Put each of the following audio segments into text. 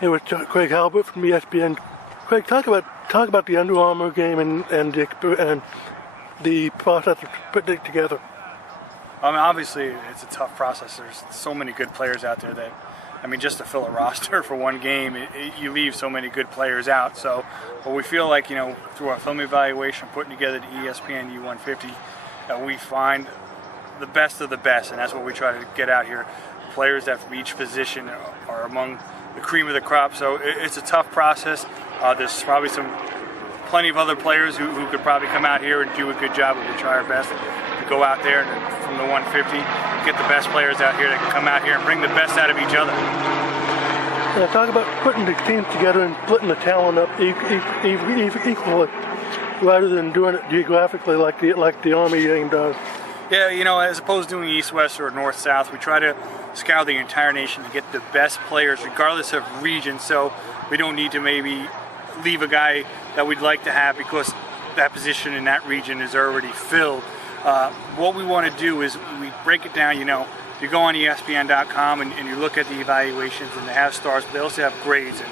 Here with Craig Haubert from ESPN. Craig, talk about the Under Armour game and the process of putting it together. I mean, obviously, it's a tough process. There's so many good players out there that, I mean, just to fill a roster for one game, you leave so many good players out. So, but we feel like, through our film evaluation, putting together the ESPN U150, we find the best of the best, and that's what we try to get out here. Players that from each position are among the cream of the crop. So it's a tough process. There's probably plenty of other players who could probably come out here and do a good job. We try our best to go out there and from the 150, get the best players out here that can come out here and bring the best out of each other. Talk about putting the teams together and splitting the talent up equally, rather than doing it geographically like the Army game does. Yeah, as opposed to doing East-West or North-South, we try to scour the entire nation to get the best players regardless of region, so we don't need to maybe leave a guy that we'd like to have because that position in that region is already filled. What we want to do is we break it down. You go on ESPN.com and you look at the evaluations, and they have stars, but they also have grades, and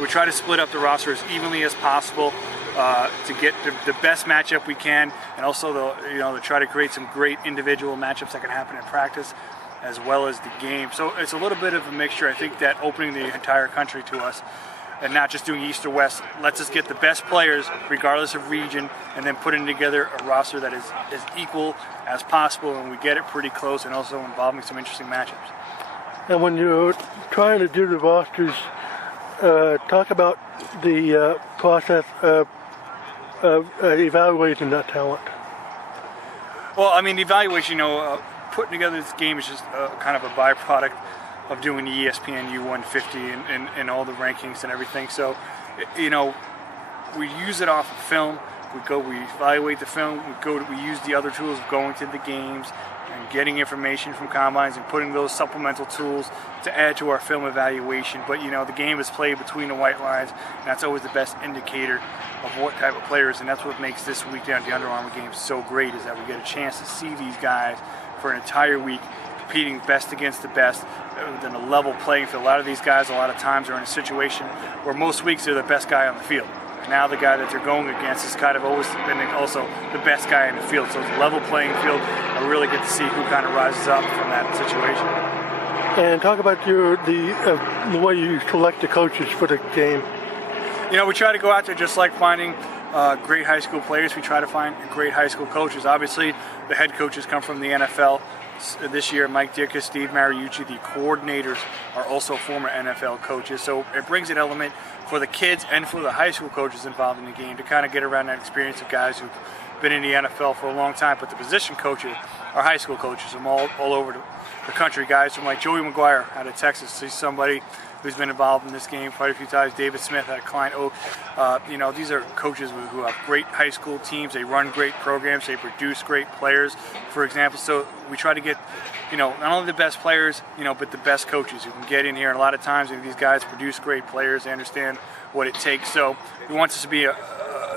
we try to split up the roster as evenly as possible to get the best matchup we can, and also to try to create some great individual matchups that can happen in practice as well as the game. So it's a little bit of a mixture. I think that opening the entire country to us and not just doing East or West lets us get the best players regardless of region, and then putting together a roster that is as equal as possible, and we get it pretty close, and also involving some interesting matchups. And when you're trying to do the rosters, talk about the process of evaluating that talent. Well, I mean, the evaluation, putting together this game is just kind of a byproduct of doing the ESPN U150 and all the rankings and everything. So, we use it off of film. We evaluate the film. We use the other tools of going to the games and getting information from combines and putting those supplemental tools to add to our film evaluation. But the game is played between the white lines, and that's always the best indicator of what type of players, and that's what makes this week down at the Under Armour game so great, is that we get a chance to see these guys for an entire week competing best against the best within a level playing field. A lot of these guys a lot of times are in a situation where most weeks they're the best guy on the field. Now the guy that they're going against is kind of always been also the best guy in the field. So it's a level playing field. I really get to see who kind of rises up from that situation. And talk about the way you select the coaches for the game. We try to go out there just like finding great high school players. We try to find great high school coaches. Obviously, the head coaches come from the NFL. This year, Mike Ditka, Steve Mariucci, the coordinators are also former NFL coaches. So it brings an element for the kids and for the high school coaches involved in the game to kind of get around that experience of guys who've been in the NFL for a long time. But the position coaches are high school coaches from all over the country. Guys from like Joey McGuire out of Texas. He's somebody who's been involved in this game quite a few times. David Smith out of Klein Oak. These are coaches who have great high school teams. They run great programs. They produce great players, for example. So we try to get, not only the best players, but the best coaches who can get in here. And a lot of times these guys produce great players. They understand what it takes. So we want this to be a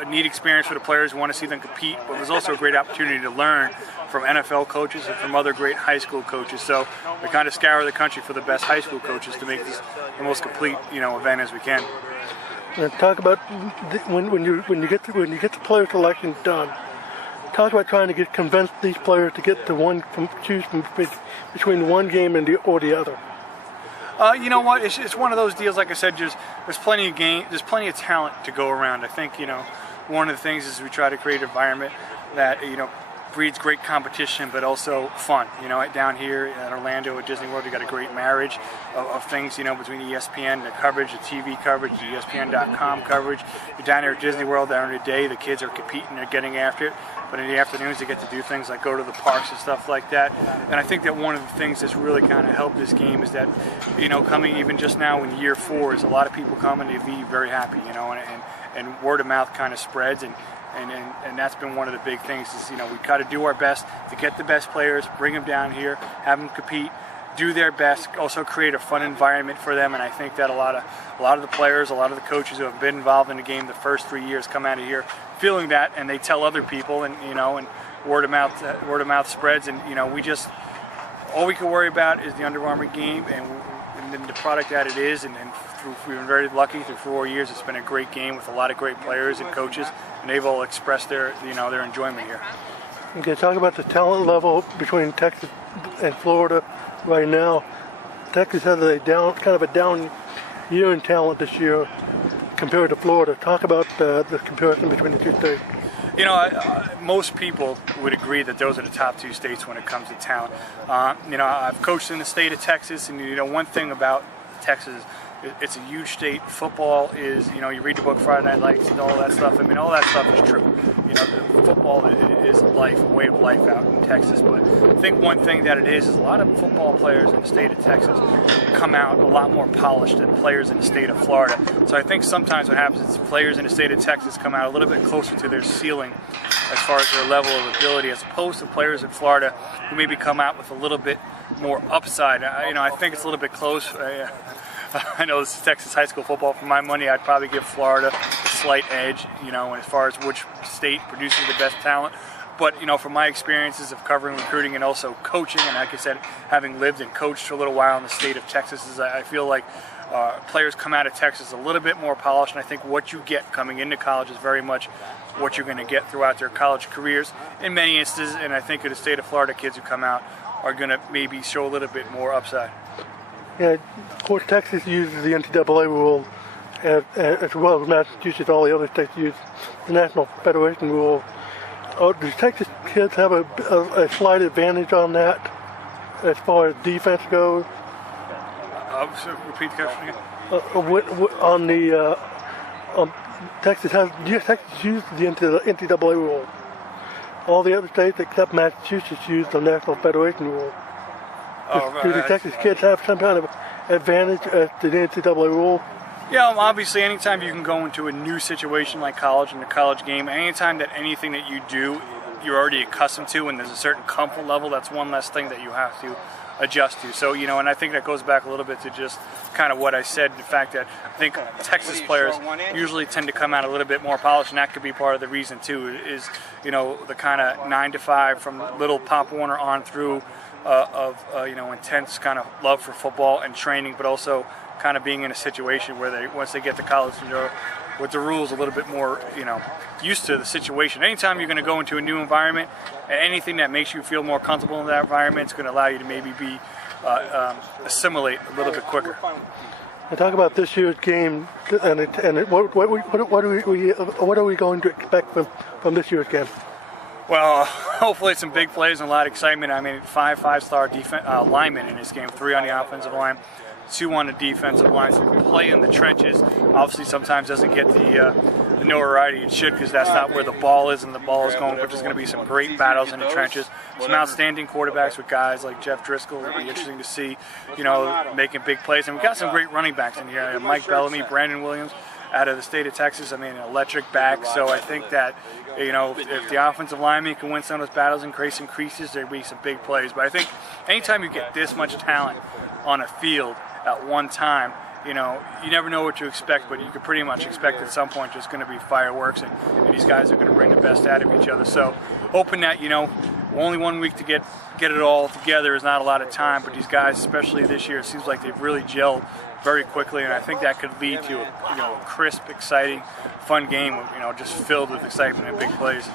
neat experience for the players. We want to see them compete, but there's also a great opportunity to learn from NFL coaches and from other great high school coaches. So we kind of scour the country for the best high school coaches to make this the most complete, event as we can. And talk about when you get the player selection done. Talk about trying to convince these players to get choose between one game or the other. You know what? It's one of those deals. Like I said, there's plenty of there's plenty of talent to go around. I think one of the things is we try to create an environment that breeds great competition, but also fun. Down here at Orlando at Disney World, we got a great marriage of things, between ESPN, the coverage, the TV coverage, the ESPN.com coverage. You're down here at Disney World during the day, the kids are competing, they're getting after it. But in the afternoons, they get to do things like go to the parks and stuff like that. And I think that one of the things that's really kind of helped this game is that, coming even just now in year 4, is a lot of people come and they leave very happy, and word of mouth kind of spreads. And that's been one of the big things is, we got to do our best to get the best players, bring them down here, have them compete, do their best, also create a fun environment for them. And I think that a lot of the players, a lot of the coaches who have been involved in the game the first 3 years come out of here feeling that, and they tell other people, and and word of mouth spreads. And we just all we can worry about is the Under Armour game, and the product that it is, and we've been very lucky through 4 years. It's been a great game with a lot of great players and coaches, and they've all expressed their enjoyment here. Okay, talk about the talent level between Texas and Florida right now. Texas has kind of a down year in talent this year compared to Florida. Talk about the comparison between the two states. You know, most people would agree that those are the top two states when it comes to talent. You know, I've coached in the state of Texas, and you know, one thing about Texas, it's a huge state. Football is, you know, you read the book Friday Night Lights and all that stuff. I mean, all that stuff is true. You know, football is a way of life out in Texas. But I think one thing that it is a lot of football players in the state of Texas come out a lot more polished than players in the state of Florida. So I think sometimes what happens is players in the state of Texas come out a little bit closer to their ceiling as far as their level of ability, as opposed to players in Florida who maybe come out with a little bit more upside. You know, I think it's a little bit close. I know this is Texas high school football. For my money, I'd probably give Florida a slight edge, you know, as far as which state produces the best talent. But, you know, from my experiences of covering recruiting and also coaching, and like I said, having lived and coached for a little while in the state of Texas, is I feel like players come out of Texas a little bit more polished, and I think what you get coming into college is very much what you're going to get throughout their college careers in many instances, and I think of the state of Florida kids who come out are going to maybe show a little bit more upside. Yeah, of course, Texas uses the NCAA rule as well as Massachusetts. All the other states use the National Federation rule. Does Texas kids have a slight advantage on that as far as defense goes? So repeat the question again. Texas uses the NCAA rule. All the other states except Massachusetts use the National Federation rule. Do the Texas kids have some kind of advantage at the NCAA rule? Yeah, obviously anytime you can go into a new situation like college and the college game, anytime that anything that you do you're already accustomed to and there's a certain comfort level, that's one less thing that you have to adjust to. So, you know, and I think that goes back a little bit to just kind of what I said, the fact that I think Texas players usually tend to come out a little bit more polished, and that could be part of the reason too, is, you know, the kind of 9 to 5 from little Pop Warner on through you know, intense kind of love for football and training, but also kind of being in a situation where once they get to college, you know, with the rules a little bit more, you know, used to the situation. Anytime you're going to go into a new environment, and anything that makes you feel more comfortable in that environment, it's going to allow you to maybe assimilate a little bit quicker. And talk about this year's game, and what are we going to expect from this year's game? Well, hopefully some big plays and a lot of excitement. I mean, 5 five-star linemen in this game, 3 on the offensive line, 2 on the defensive line. So play in the trenches. Obviously, sometimes doesn't get the notoriety it should, because that's not where the ball is and the ball is going. But there's going to be some great battles in the trenches. Some outstanding quarterbacks with guys like Jeff Driscoll. It'll be interesting to see, you know, making big plays. And we've got some great running backs in here. Mike Bellamy, Brandon Williams, out of the state of Texas. I mean, an electric back. So I think that, you know, if the offensive lineman can win some of those battles and create some creases, there'll be some big plays. But I think anytime you get this much talent on a field at one time, you know, you never know what to expect, but you can pretty much expect at some point there's going to be fireworks, and these guys are going to bring the best out of each other. So hoping that, you know, only 1 week to get it all together is not a lot of time, but these guys, especially this year, it seems like they've really gelled very quickly, and I think that could lead to a crisp, exciting, fun game, you know, just filled with excitement and big plays.